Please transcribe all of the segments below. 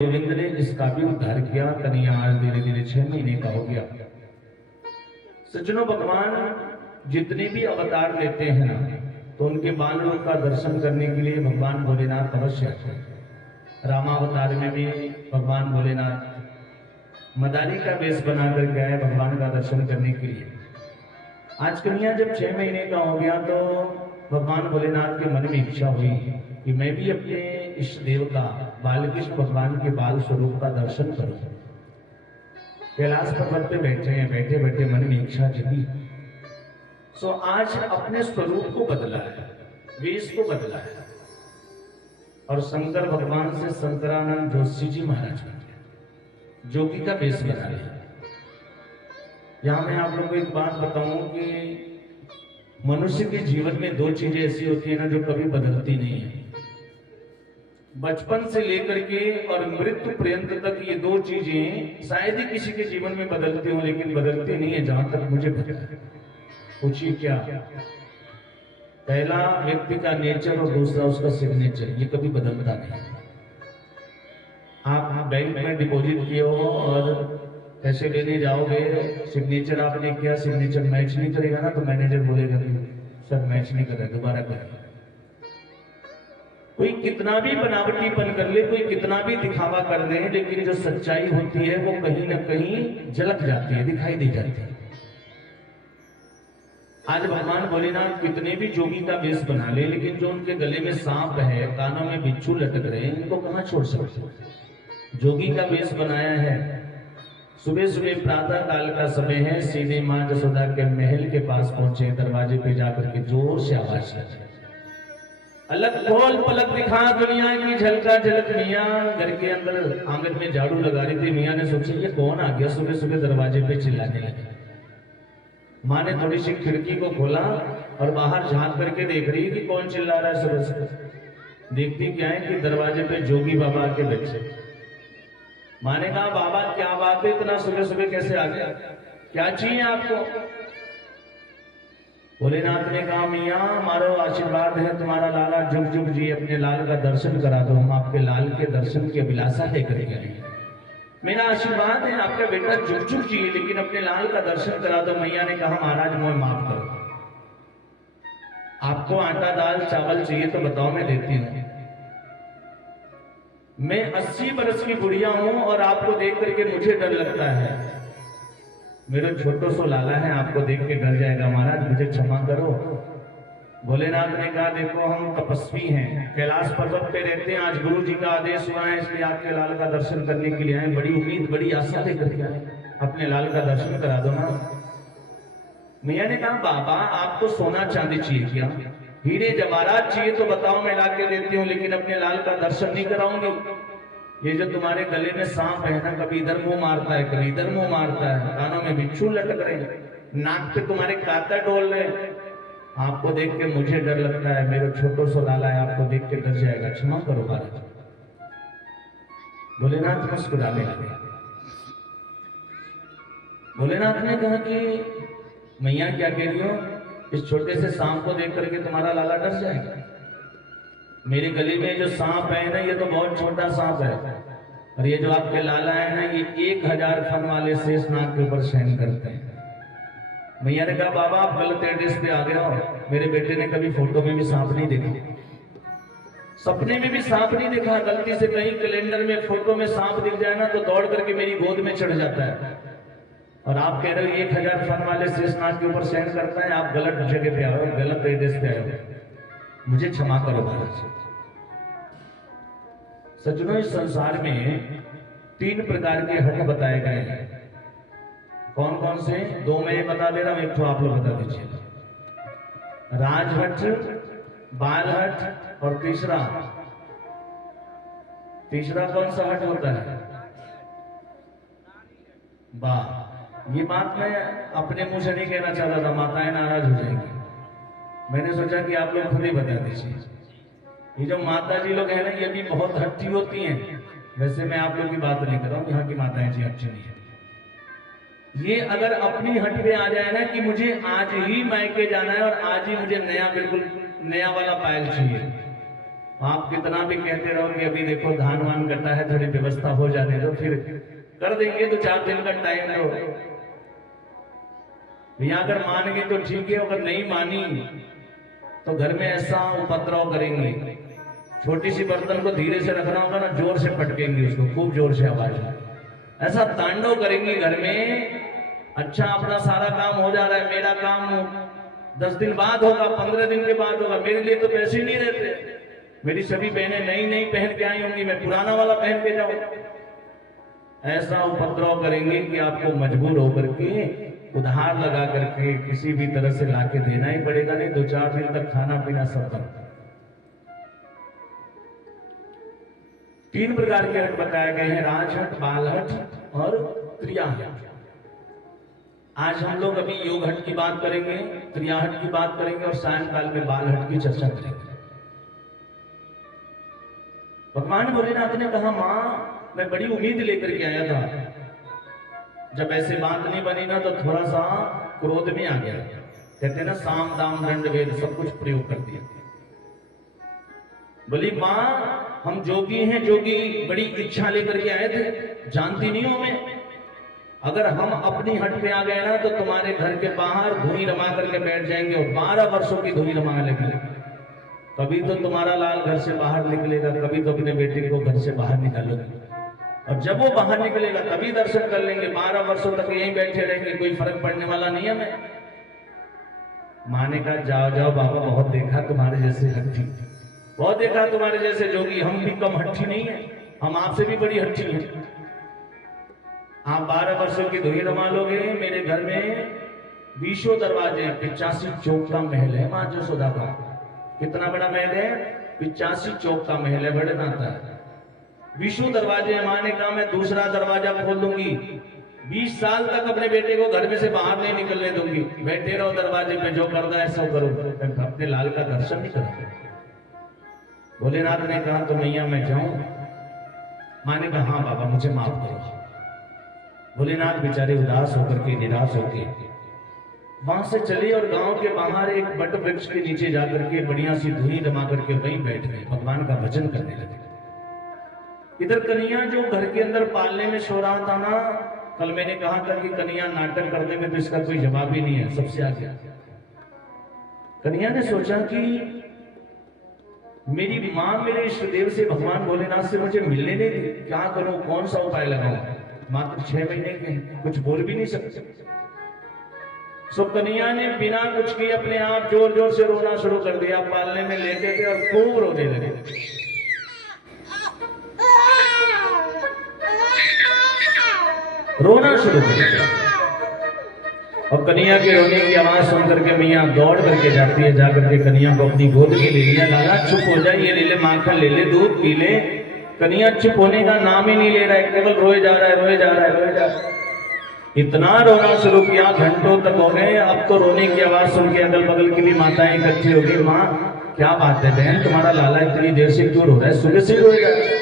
गोविंद ने इसका भी उद्धार किया। कन्हैया आज धीरे धीरे 6 महीने का हो गया। सज्जनों, भगवान जितने भी अवतार लेते हैं ना, तो उनके बाल रूप का दर्शन करने के लिए भगवान भोलेनाथ अवश्य आते हैं। रामावतार में भी भगवान भोलेनाथ मदारी का वेश बना कर गए भगवान का दर्शन करने के लिए। आज कन्हैया जब 6 महीने का हो गया तो भगवान भोलेनाथ के मन में इच्छा हुई कि मैं भी अपने इष्ट देव का बालकृष्ण भगवान के बाल स्वरूप का दर्शन करूं। कैलाश पर्वत पे बैठे हैं, बैठे बैठे मन में इच्छा जगी। सो आज अपने स्वरूप को बदला है, वेश को बदला है और शंकर भगवान से शंकरानंद जोशी जी महाराज का जोगी का वेश बना लिया। यहां मैं आप लोगों को एक बात बताऊं कि मनुष्य के जीवन में 2 चीजें ऐसी होती है ना जो कभी बदलती नहीं है। बचपन से लेकर के और मृत्यु पर्यंत तक ये 2 चीजें शायद ही किसी के जीवन में बदलती हो, लेकिन बदलती नहीं है जहां तक मुझे पता है। पूछिए क्या? पहला व्यक्ति का नेचर और दूसरा उसका सिग्नेचर, ये कभी बदलता नहीं। आप बैंक में डिपॉजिट किए हो और पैसे लेने जाओगे, सिग्नेचर आपने किया, सिग्नेचर मैच नहीं करेगा ना तो मैनेजर बोलेगा कि सर मैच नहीं कर रहा, दोबारा करें। कोई कितना भी बनावटीपन कर ले, कोई कितना भी दिखावा कर ले, लेकिन जो सच्चाई होती है वो कहीं ना कहीं झलक जाती है, दिखाई दी जाती है। आज भगवान भोलेनाथ कितने भी जोगी का वेश बना ले, लेकिन जो उनके गले में सांप है, कानों में बिच्छू लटक रहे हैं, इनको कहां छोड़ सकते? जोगी का वेश बनाया है। सुबह सुबह प्रातः काल का समय है, सीधे मां जसोदा के महल के पास पहुंचे। दरवाजे पे जाकर के जोर से आवाज लगी, अलग खोल पलक दिखा दुनिया की झलका झलक। मियां घर के अंदर आंगन में झाड़ू लगा रही थी। मियां ने सोचा ये कौन आ गया सुबह सुबह दरवाजे पे चिल्लाने लगे। मां ने थोड़ी सी खिड़की को खोला और बाहर झांक करके देख रही है कि कौन चिल्ला रहा है सुबह सुबह। देखती क्या है कि दरवाजे पे जोगी बाबा के बच्चे। मां ने कहा बाबा क्या बात है, इतना सुबह सुबह कैसे आ गया, क्या चाहिए आपको? भोलेनाथ ने कहा मियां हमारा आशीर्वाद है, तुम्हारा लाला जुग जुग जी, अपने लाल का दर्शन करा दो। हम आपके लाल के दर्शन की अभिलाषा लेकर के आए। मेरा आशीर्वाद है, आपका बेटा जुग जुग जी, लेकिन अपने लाल का दर्शन करा दो। मैया ने कहा महाराज मुझे माफ करो, आपको आटा दाल चावल चाहिए तो बताओ मैं देती हूँ। मैं 80 बरस की बुढ़िया हूं और आपको देख करके मुझे डर लगता है। मेरा छोटो सो लाला है, आपको देख के डर जाएगा, महाराज मुझे क्षमा करो। भोलेनाथ ने कहा देखो हम तपस्वी हैं, कैलाश पर्वत पे रहते हैं, आज गुरु जी का आदेश हुआ है इसलिए आपके लाल का दर्शन करने के लिए आए। बड़ी उम्मीद बड़ी आशा लेकर के आए, अपने लाल का दर्शन करा दो ना। मियां ने कहा बाबा आपको सोना चांदी चाहिए क्या, हीरे जवाहरात चाहिए तो बताओ मैं ला के देती हूँ, लेकिन अपने लाल का दर्शन नहीं कराऊंगी। ये जो तुम्हारे गले में सांप है ना, कभी इधर मुंह मारता है कभी इधर मुंह मारता है, कानों में बिच्छू लटक रहे हैं, नाक पे तुम्हारे कांटा डोल रहे हैं, आपको देख के मुझे डर लगता है। मेरा छोटो सो लाला है, आपको देख के डर जाएगा, क्षमा करो महाराज। भोलेनाथ मुस्कुराने लगे। भोलेनाथ ने कहा कि मैया क्या कह रही हो, इस छोटे से सांप को देख करके तुम्हारा लाला डर जाएगा? मेरे गले में जो सांप है ना, ये तो बहुत छोटा सांप है, और ये जो आपके लाला है ना, ये 1000 फन वाले शेषनाग के ऊपर शयन करते हैं। मैया ने कहा बाबा आप गलत एड्रेस पे आ गए हो, मेरे बेटे ने कभी फोटो में भी सांप नहीं देखा, सपने में भी सांप नहीं देखा। गलती से कहीं कैलेंडर में फोटो में सांप दिख जाए ना तो दौड़ करके मेरी गोद में चढ़ जाता है, और आप कह रहे हो 1000 फन वाले शेषनाग के ऊपर शयन करता है। आप गलत जगह पे आओ, गलत एड्रेस पे आओ, मुझे क्षमा करो महाराज। सज्जनों इस संसार में 3 प्रकार के हट बताए गए हैं। कौन कौन से? 2 मैं बता दे रहा हूं, एक तो आप लोग बता दीजिए। राजहट, बालहट और तीसरा कौन सा हट होता है? वाह, ये बात मैं अपने मुंह से नहीं कहना चाहता था, माताएं नाराज हो जाएंगी। मैंने सोचा कि आप लोग खुद ही बता दीजिए। ये जो माता जी लोग हैं ना, ये भी बहुत हट्टी होती हैं। वैसे मैं आप लोग की बात नहीं कर रहा हूँ, यहाँ की माताएं जी अच्छी नहीं है। ये अगर अपनी हट पे आ जाए ना कि मुझे आज ही मायके जाना है और आज ही मुझे नया बिल्कुल नया वाला पायल चाहिए, आप कितना भी कहते रहो कि अभी देखो धान वान कटा है, थोड़ी व्यवस्था हो जाने दो, फिर कर देंगे, तो 4 दिन का टाइम दो। यहाँ अगर मान गई तो ठीक है, अगर नहीं मानी तो घर में ऐसा उपद्रव करेंगे, छोटी सी बर्तन को धीरे से रखना होगा ना, जोर से पटकेंगे उसको, खूब जोर से आवाज, ऐसा तांडव करेंगे घर में। अच्छा अपना सारा काम हो जा रहा है, मेरा काम 10 दिन बाद होगा, 15 दिन के बाद होगा, मेरे लिए तो पैसे नहीं रहते, मेरी सभी बहनें नई नई पहन के आई होंगी, मैं पुराना वाला पहन के जाऊं। ऐसा उपद्रव करेंगे कि आपको मजबूर होकर के उधार लगा करके किसी भी तरह से लाके देना ही पड़ेगा, नहीं 2-4 दिन तक खाना पीना सब बंद। 3 प्रकार के हट बताए गए हैं, राजहट, बालहट और क्रियाहट। आज हम लोग अभी योग हट की बात करेंगे, क्रियाहट की बात करेंगे और सायंकाल में बालहट की चर्चा करेंगे। भगवान भोलेनाथ ने कहा, मां मैं बड़ी उम्मीद लेकर के आया था, जब ऐसे बात नहीं बनी ना तो थोड़ा सा क्रोध में आ गया। कहते ना साम दाम दंड वेद सब कुछ प्रयोग कर दिया। बोली मां हम जोगी हैं, जोगी बड़ी इच्छा लेकर के आए थे, जानती नहीं हो मैं, अगर हम अपनी हट पे आ गए ना तो तुम्हारे घर के बाहर धुनी रमा करके बैठ जाएंगे और 12 वर्षों की धुनी रमाने लगेगी। कभी तो तुम्हारा लाल घर से बाहर निकलेगा, कभी तो अपने बेटे को घर से बाहर निकालोगे, और जब वो बाहर निकलेगा तभी दर्शन कर लेंगे, 12 वर्षों तक यहीं बैठे रहेंगे, कोई फर्क पड़ने वाला नहीं है। मैं माँ ने कहा जाओ जाओ बाबा, बहुत देखा तुम्हारे जैसे हट्टी, बहुत देखा तुम्हारे जैसे जोगी, हम भी कम हट्टी नहीं है, हम आपसे भी बड़ी हट्टी हैं। आप 12 वर्षों की धुनी रमा लोगे, मेरे घर में 20 दरवाजे, 85 चौक का महल है माँ जसोदा का। कितना बड़ा महल है? 85 चौक का महल है, बड़े नाता है, 20 दरवाजे। माँ ने कहा मैं दूसरा दरवाजा खोल दूंगी, 20 साल तक अपने बेटे को घर में से बाहर नहीं निकलने दूंगी, बैठे रहो दरवाजे पे, जो करना है सब करो, अपने लाल का दर्शन नहीं करो। भोलेनाथ ने कहा तो मैया मैं जाऊं? माँ ने कहा हाँ बाबा मुझे माफ करो। भोलेनाथ बेचारे उदास होकर के, निराश होकर वहां से चले और गांव के बाहर एक बट वृक्ष के नीचे जाकर के बढ़िया सी धुनी जमा करके वहीं बैठ गए, भगवान का भजन करने लगे। इधर कन्हैया जो घर के अंदर पालने में सो रहा था ना, कल मैंने कहा था कि कन्हैया नाटक करने में तो इसका कोई जवाब ही नहीं है, सबसे आगे। कन्हैया ने सोचा कि मेरी माँ मेरे इष्ट देव से, भगवान भोलेनाथ से मुझे मिलने नहीं दी, क्या करूं, कौन सा उपाय लगाऊं? मात्र 6 महीने के, कुछ बोल भी नहीं सकते। सो कन्हैया ने बिना कुछ किए अपने आप जोर जोर से रोना शुरू कर दिया। पालने में लेटे थे और खूब रोने लगे। रोना शुरू कर दिया और कन्हैया के रोने की आवाज सुनकर के मैया दौड़ करके जाती है, जाकर के कन्हैया को अपनी गोद में ले लिया। लाला चुप हो जाए, ये ले ले माखन, ले ले दूध पी ले। कन्हैया चुप होने का नाम ही नहीं ले रहा है, केवल रोए जा रहा है, रोए जा रहा है, रोए जा रहा है। इतना रोना शुरू किया, घंटों तक हो गए। अब तो रोने की आवाज सुन के अगल बगल की भी माताएं इकट्ठी हो गई। माँ क्या बात है बहन, तुम्हारा लाला इतनी देर से क्यों रो रहा है, सुबह से रोए जा रहा है।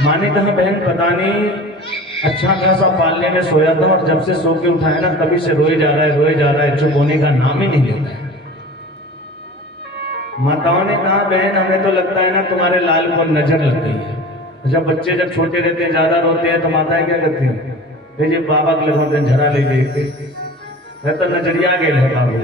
माँ ने कहा बहन पता नहीं, अच्छा खासा पालने में सोया था और जब से सो के उठाया ना तभी से रोए जा रहा है, रोए जा रहा है, चुप होने का नाम ही नहीं लेता है। माताओं ने कहा बहन हमें तो लगता है ना तुम्हारे लाल को नजर लग गई है। जब बच्चे जब छोटे रहते हैं, ज्यादा रोते हैं, तो माताएं क्या करती हैं, जी बाबा के लगते हैं झरा ले देख के, तो नजरिया गेल है बाबू।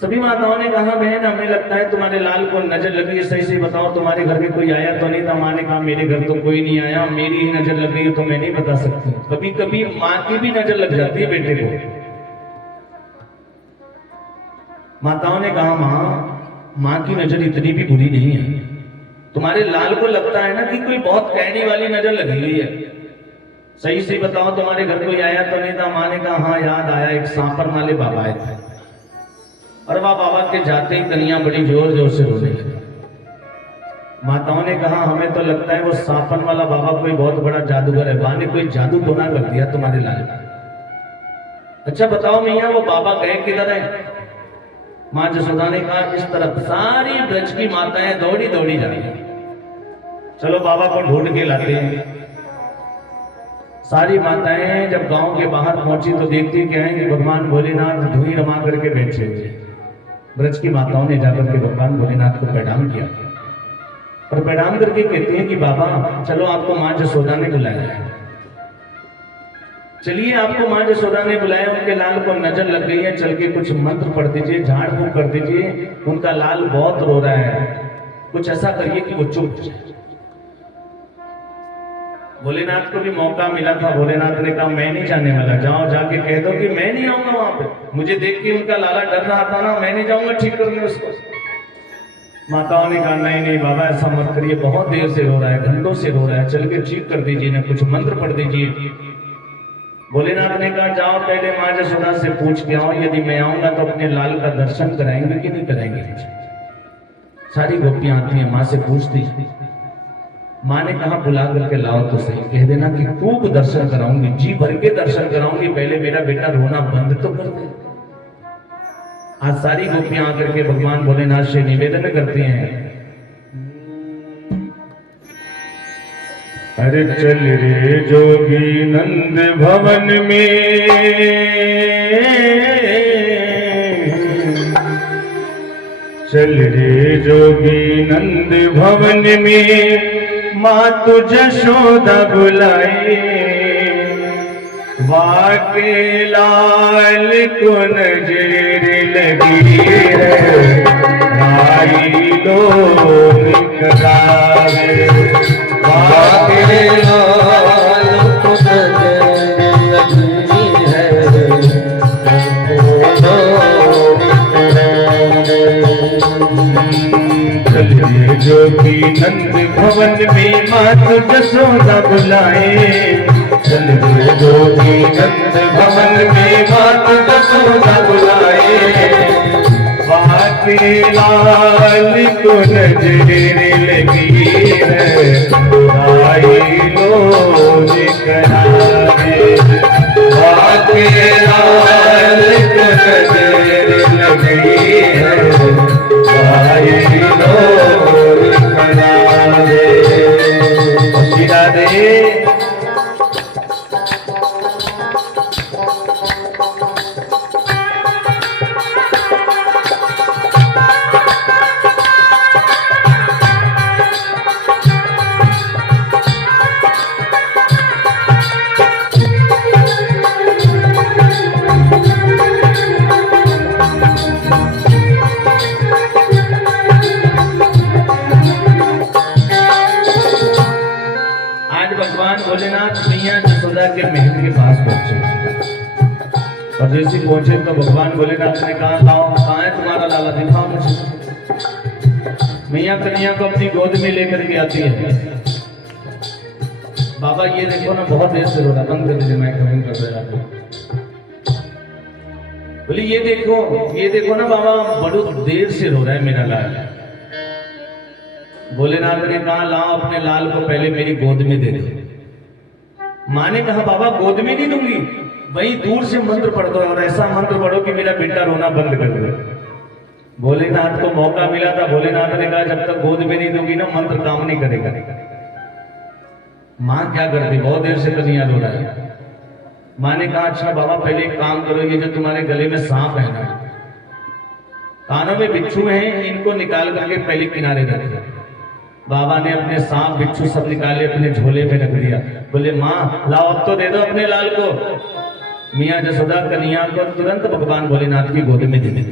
सभी माताओं ने कहा बहन हमें लगता है तुम्हारे लाल को नजर लगी है, सही सही बताओ तुम्हारे घर में कोई आया तो नहीं था? माँ ने कहा मेरे घर तो कोई नहीं आया, मेरी ही नजर लग गई है तो मैं नहीं बता सकती। कभी कभी माँ की भी नजर लग जाती है बेटे को। माताओं ने कहा माँ की नजर इतनी भी बुरी नहीं है, तुम्हारे लाल को लगता है ना कि कोई बहुत कहने वाली नजर लगी हुई है, सही से बताओ तुम्हारे घर कोई आया तो नहीं था? माँ ने कहा हाँ याद आया, एक सांपर वाले बाबा आए थे। और वह बाबा के जाते ही कन्हैया बड़ी जोर जोर से रोने लगी। माताओं ने कहा हमें तो लगता है वो सांपन वाला बाबा कोई बहुत बड़ा जादूगर है, माँ ने कोई जादू टोना कर दिया तुम्हारे लाल। अच्छा बताओ मैया वो बाबा गए किधर है? माँ जसोदा ने कहा इस तरफ। सारी ब्रज की माताएं दौड़ी दौड़ी जा रही, चलो बाबा को ढूंढ के लाते हैं। सारी माताएं जब गांव के बाहर पहुंची तो देखती क्या है कि भगवान भोलेनाथ धुनी रमा करके बैठे हुए। ब्रज की माताओं ने जाकर के भगवान भोलेनाथ को प्रणाम किया और प्रणाम करके कहते हैं कि बाबा चलो आपको माँ जसोदा ने बुलाया है, चलिए आपको माँ जसोदा ने बुलाया, उनके लाल को नजर लग गई है, चल के कुछ मंत्र पढ़ दीजिए, झाड़ फूक कर दीजिए, उनका लाल बहुत रो रहा है, कुछ ऐसा करिए कि वो चुप हो जाए। भोलेनाथ को भी मौका मिला था, भोलेनाथ ने कहा मैं नहीं जाने वाला, जाओ जाके कह दो कि मैं नहीं आऊंगा वहां पे, मुझे देख के उनका लाला डर रहा था ना, मैं नहीं जाऊंगा ठीक करने उसको। माताओं ने कहा नहीं नहीं बाबा ऐसा मत करिए, बहुत देर से रो रहा है, घंटों से रो रहा है, चल के ठीक कर दीजिए ना, कुछ मंत्र पढ़ दीजिए। भोलेनाथ ने कहा जाओ पहले माँ जसोदा से पूछ के आओ, यदि मैं आऊंगा तो अपने लाल का दर्शन कराएंगे कि नहीं कराएंगे। सारी गोपियां आती हैं, माँ से पूछती, माँ ने कहा बुला करके लाओ तो सही, कह देना कि खूब दर्शन कराऊंगी, जी भर के दर्शन कराऊंगी, पहले मेरा बेटा रोना बंद तो कर दे। आज सारी गोपियां आकर के भगवान भोलेनाथ से निवेदन करती हैं, अरे चल रे जोगी नंद भवन में, चल रे जोगी नंद भवन में, माँ तु जशोदा बुलाए, वाके लाल को नजर लगी है, भाई लोग करावे, वाके लाल को नजर लगी है, चलिए जोगी नंद भवन में मात जसोदा बुलाए, चलिए जोगी नंद भवन में मात जसोदा बुलाए, वाके लाल को नजर लगी है, भाई लोग करावे, वाके लाल को नजर लगी है, भाई लोग करावे। राधे के महल के पास पहुंचे और जैसे पहुंचे तो भगवान भोलेनाथ ने कहा लाओ कहाँ है तुम्हारा लाला, दिखाओ मुझे। मैया कन्या को अपनी गोद में लेकर के आती है, बाबा ये देखो ना बहुत देर से रो रहा, बंद कर दीजिए, मैं कमेंट कर रहा हूँ। बोले ये देखो ना बाबा बड़ी देर से रो रहा है मेरा लाल। भोलेनाथ ने कहा लाओ अपने लाल को पहले मेरी गोद में दे दो। माँ ने कहा बाबा गोद में नहीं दूंगी, वहीं दूर से मंत्र पढ़ दो और ऐसा मंत्र पढ़ो कि मेरा बेटा रोना बंद कर दो। भोलेनाथ को मौका मिला था, भोलेनाथ ने कहा जब तक गोद में नहीं दूंगी ना मंत्र काम नहीं करेगा। माँ क्या करती, बहुत देर से कन्हैया रो रहा है। माँ ने कहा अच्छा बाबा पहले एक काम करो, ये जो तुम्हारे गले में सांप है ना, कानों में बिच्छू है, इनको निकाल करके पहले किनारे रख दो। बाबा ने अपने सांप बिच्छू सब निकाले अपने झोले में रख दिया। बोले माँ लाओ अब तो दे दो अपने लाल को। मियाँ जसोदा कन्हैया को तुरंत भगवान भोलेनाथ की गोद में दे दी।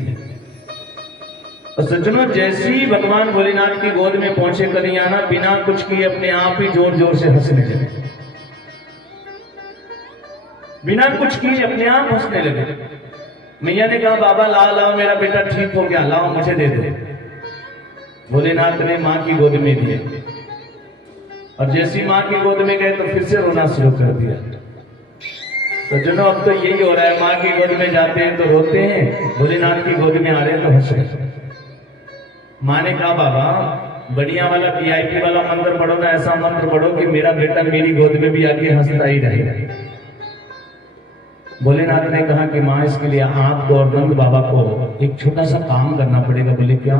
और सज्जनों जैसे ही भगवान भोलेनाथ की गोद में पहुंचे कन्हैया ना बिना कुछ किए अपने आप ही जोर जोर से हंसने लगे, बिना कुछ किए अपने आप हंसने लगे। मैया ने कहा बाबा लाओ लाओ मेरा बेटा ठीक हो गया, लाओ मुझे दे दो। भोलेनाथ ने माँ की गोद में दिए और जैसी माँ की गोद में गए तो फिर से रोना शुरू कर दिया। सज्जनों अब तो यही हो रहा है, माँ की गोद में जाते हैं तो रोते हैं, भोलेनाथ की गोद में आ रहे हैं तो हंस रहे। माँ ने कहा बाबा बढ़िया वाला VIP वाला मंत्र पढ़ो ना, ऐसा मंत्र पढ़ो कि मेरा बेटा मेरी गोद में भी आके हंसता ही रहे। भोलेनाथ ने कहा कि माँ इसके लिए आपको और नंद बाबा को एक छोटा सा काम करना पड़ेगा। बोले क्या?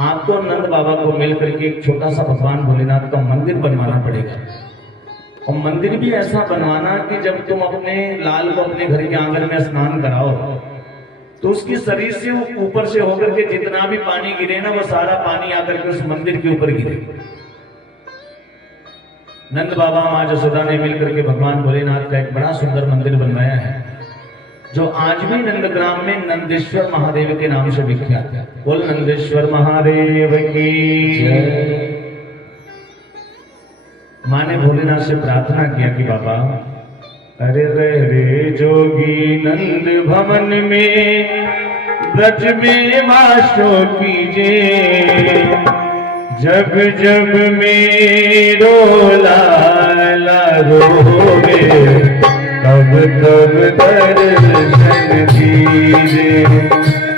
आपको और नंद बाबा को मिलकर के एक छोटा सा भगवान भोलेनाथ का मंदिर बनवाना पड़ेगा, और मंदिर भी ऐसा बनवाना कि जब तुम अपने लाल को अपने घर के आंगन में स्नान कराओ तो उसकी शरीर से ऊपर से होकर के जितना भी पानी गिरे ना, वो सारा पानी आकर के उस मंदिर के ऊपर गिरे। नंद बाबा माँ जसोदा ने मिलकर के भगवान भोलेनाथ का एक बड़ा सुंदर मंदिर बनवाया है, जो आज भी नंदग्राम में नंदेश्वर महादेव के नाम से विख्यात है। बोल नंदेश्वर महादेव की जय। माँ ने भोलेनाथ से प्रार्थना किया कि बाबा, अरे रे जोगी नंद भवन में ब्रज में वासो कीजिए, जब जब मेरो लाला रोवे, तब तब दर्शन दीजिए,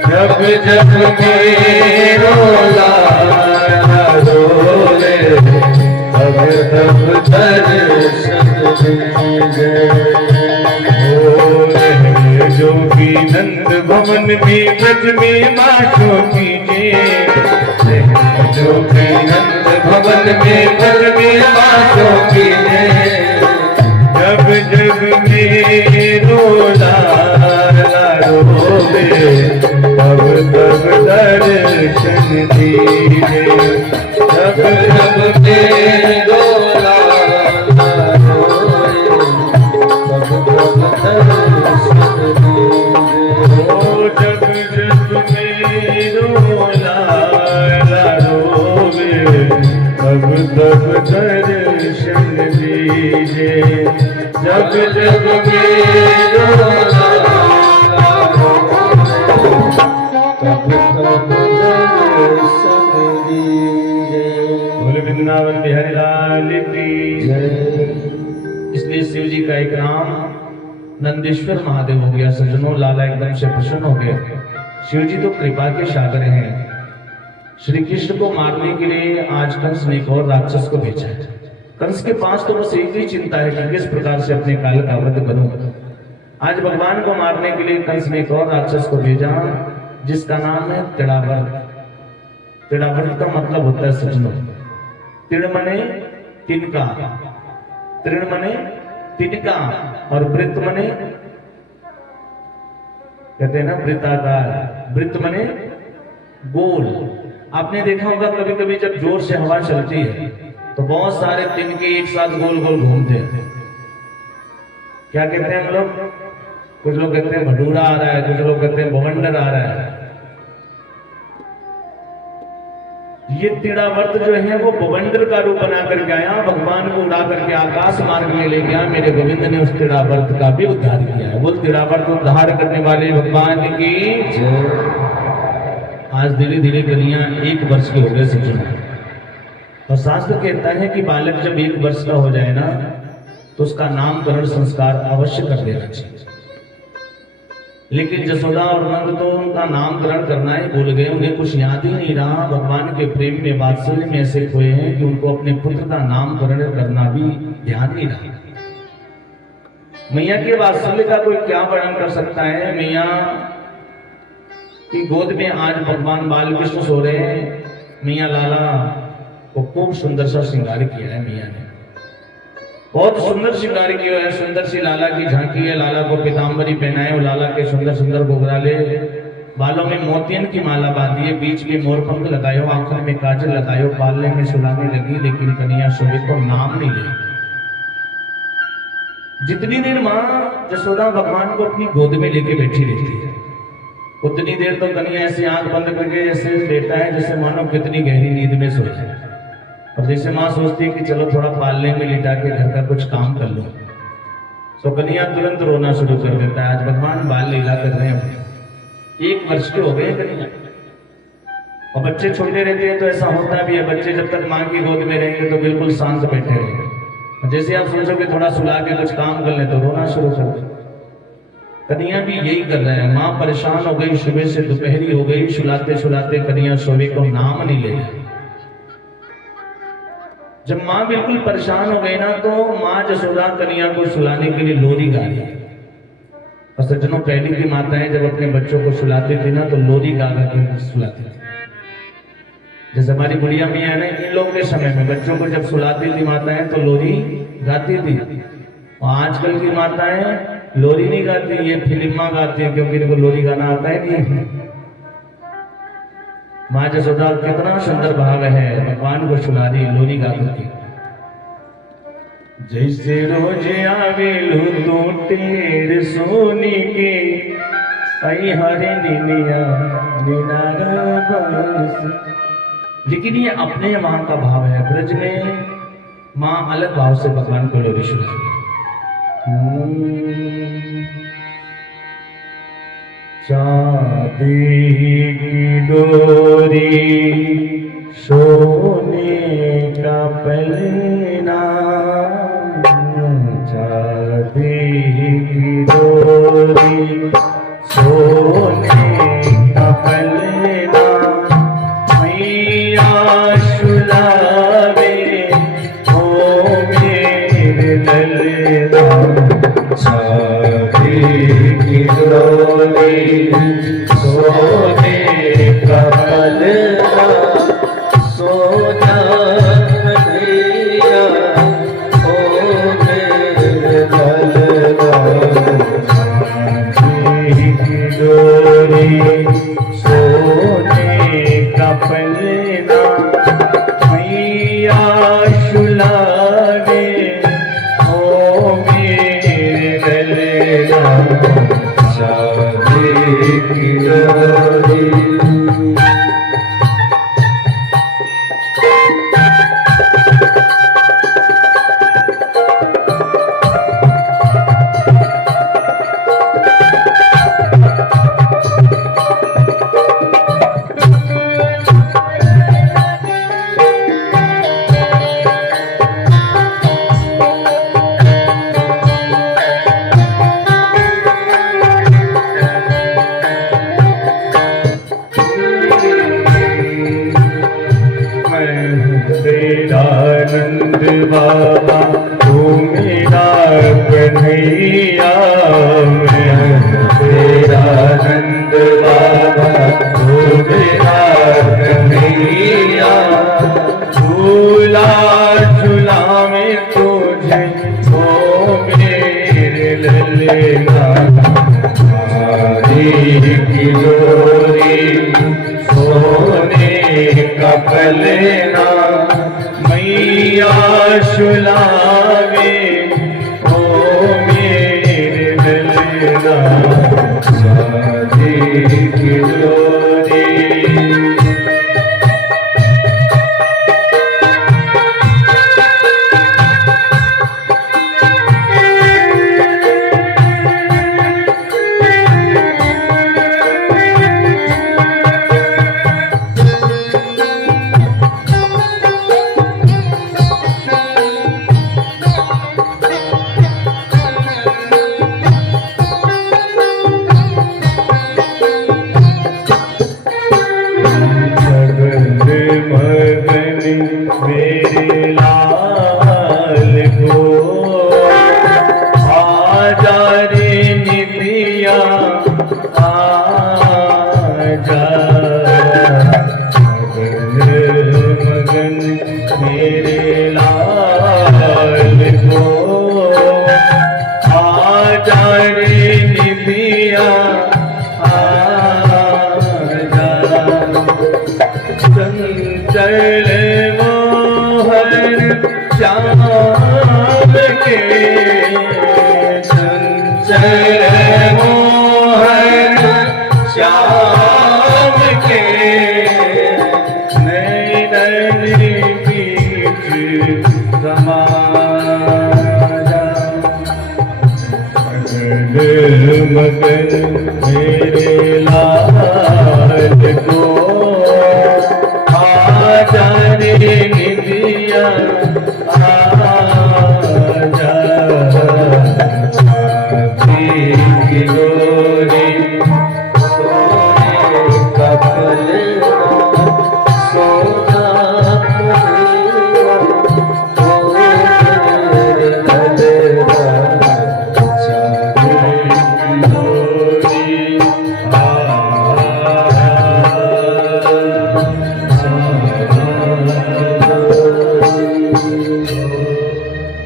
जब जब मेरो लाला रोवे, तब तब दर्शन दीजिए। जोगी नंद भवन में ब्रज में वासो कीजिए, जोगी नंद भवन में ब्रज में वासो कीजिए, जब जब मेरो लाला रोवे, तब तब दर्शन दीजिए, जब जब मेरो लाला रोवे, तब तब दर्शन दीजिए। जब जब मेरो लाला रोवे, तब तब दर्शन दीजिए, जब जब मेरो लाला रोवे, तब तब दर्शन दीजिए। बोले वृंदावन बिहारी लाल की जय। इसलिए शिव जी का एक नाम नंदेश्वर महादेव हो गया। सज्जनों, लाला एकदम से प्रसन्न हो गए। शिव जी तो कृपा के सागर हैं। श्री कृष्ण को मारने के लिए आज कंस ने एक और राक्षस को भेजा है। कंस के पास तो बस एक ही चिंता है कि किस प्रकार से अपने काल का वध करूं। आज भगवान को मारने के लिए कंस ने एक और राक्षस को भेजा, जिसका नाम है तिड़ावर्त। तिड़ावर्त का मतलब होता है सज्जनों, तिड़ मने तिनका, तृण मने तिनका, और वृत्त मने कहते हैं ना वृत्ताकार, वृत्त मने गोल। आपने देखा होगा कभी कभी जब जोर से हवा चलती है तो बहुत सारे तिनके एक साथ गोल गोल घूमते हैं। क्या कहते हैं हम लोग? कुछ लोग कहते हैं भटूरा आ रहा है, कुछ लोग कहते हैं बवंडर आ रहा है। ये तिड़ावर्त जो है वो बवंडर का रूप बना करके आया, भगवान को उड़ा करके आकाश मार्ग में ले गया। मेरे गोविंद ने उस तिड़ावर्त का भी उद्धार किया है। वो तिड़ावर्त उद्धार करने वाले भगवान की जय। आज धीरे धीरे कन्या 1 वर्ष के हो गए सज्जनों, और शास्त्र कहता है कि बालक जब 1 वर्ष का हो जाए ना, तो उसका नामकरण संस्कार अवश्य कर देना चाहिए। लेकिन जसोदा और नंद तो उनका नामकरण करना ही भूल गए, उन्हें कुछ याद ही नहीं रहा। भगवान के प्रेम में, वात्सल्य में ऐसे खोए हैं कि उनको अपने पुत्र का नामकरण करना भी ध्यान नहीं रहा। मैया के वात्सल्य का कोई क्या वर्णन कर सकता है। मैया की गोद में आज भगवान बाल कृष्ण सो रहे हैं। मैया लाला को खूब सुंदर सा श्रृंगार किया है। मैया ने बहुत सुंदर श्रृंगार किया है। सुंदर सी लाला की झांकी है। लाला को पीताम्बरी पहनाए, लाला के सुंदर सुंदर घुघराले, बालों में मोतियन की माला बांधी है, बीच में मोरपंख लगायो, आंखों में काजल लगायो, पालने में सुलाने लगी। लेकिन कन्या सुबह को नाम नहीं ले। जितनी देर माँ जसोदा भगवान को अपनी गोद में लेके बैठी रहती है, उतनी देर तो कन्या ऐसी आंख बंद करके ऐसे लेटा है जैसे मानो कितनी गहरी नींद में सोए है। और जैसे माँ सोचती है कि चलो थोड़ा पालने में लिटा के घर का कुछ काम कर लो, तो कन्या तुरंत रोना शुरू कर देता है। आज भगवान बाल लीला कर रहे हैं। 1 वर्ष के हो गए कन्या, और बच्चे छोटे रहते हैं तो ऐसा होता भी है। बच्चे जब तक माँ की गोद में रहेंगे तो बिल्कुल शांत बैठे रहेंगे। जैसे आप सोचोगे थोड़ा सुला के कुछ काम कर ले तो रोना शुरू कर दे। कन्या भी यही कर रहे हैं। माँ परेशान हो गई, सुबह से दोपहरी हो गई, सुलाते सुलाते कन्या सोवे को नाम नहीं ले रही। जब माँ बिल्कुल परेशान हो गई ना, तो माँ जसोदा कन्या को सुलाने के लिए लोरी गा रही है। और सज्जनों, पहले की माताएं जब अपने बच्चों को सुलाती थी ना, तो लोरी गा के सुलाती थी। जैसे हमारी बुढ़िया मियाँ है ना, इन लोगों के समय में बच्चों को जब सुलाती थी माताएं तो लोरी गाती थी। और आजकल की माताएं लोरी नहीं गाती, ये फिल्म गाती है, क्योंकि इनको लोरी गाना आता ही नहीं। माँ जसोदा कितना सुंदर भाव है, भगवान को सुना दी लोरी गाती थी। जैसे रोज आवेलू तू टेढ़ सोनी के, आई हरे निनिया लेकिन ये अपने माँ का भाव है। ब्रज में माँ अलग भाव से भगवान को लोरी सुनाती है। चांदी की डोरी सोने का पलना, चांदी की डोरी सोने का पलना, मैया सुलावे ओ मेरे ललना। चांदी की डोरी सोने का पलना, सोना कन्हैया ओ मेरे ललना। चांदी की डोरी सोने का पलना, मैया सुलावे ओ मेरे ललना। चांदी की डोरी नंद बाबा तू मेरा कन्हैया, मैं तेरा नंद बाबा तू मेरा कन्हैया। झूला झूला में तुझे ओ मेरे ललना। चांदी की डोरी सोने का पलना, मैया सुलावे ओ मेरे ललना। चांदी की डोरी मेरे लाल को आजा रे निदिया आजा। मगन मेरे लाल को आजा रे निदिया आजा। चंचल श्याम के चंचल मोहन श्याम के, नैनन बीच समा जा। मगन मेरे लाल को आजा रे निदिया आजा। चांदी की डोरी सोने का पलना, सोना कन्हैया ओ मेरे ललना। चांदी की डोरी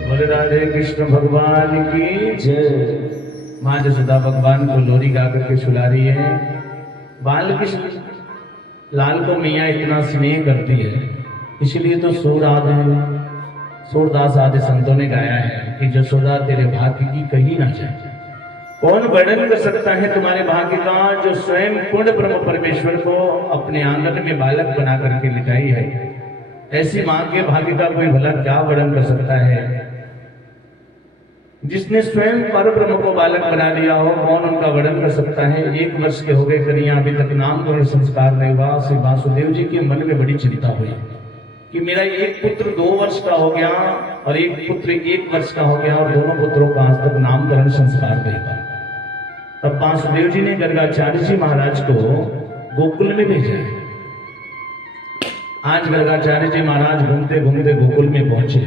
बोले राधे कृष्ण भगवान की जय। माँ जसोदा भगवान को लोरी गा करके सुला रही है। बाल कृष्ण लाल को मैया इतना स्नेह करती है, इसलिए तो सूरदास आदि संतों ने गाया है कि जसोदा तेरे भाग्य की कही ना जाए। कौन वर्णन कर सकता है तुम्हारे भाग्य का, जो स्वयं पूर्ण ब्रह्म परमेश्वर को अपने आंगन में बालक बना करके लिटाई है। ऐसी मां के भाग्य का कोई भला क्या वर्णन कर सकता है। जिसने स्वयं पर ब्रह्म को बालक बना लिया हो, कौन उनका वर्णन कर सकता है। 1 वर्ष के हो गए कन्या, अभी तक नामकरण संस्कार नहीं हुआ। श्री वासुदेव जी के मन में बड़ी चिंता हुई कि मेरा एक पुत्र 2 वर्ष का हो गया और एक पुत्र 1 वर्ष का हो गया और दोनों पुत्रों का आज तक नामकरण संस्कार नहीं हुआ। तब वासुदेव जी ने गर्गाचार्य जी महाराज को गोकुल में भेजा। आज गर्गाचार्य जी महाराज घूमते घूमते गोकुल में पहुंचे।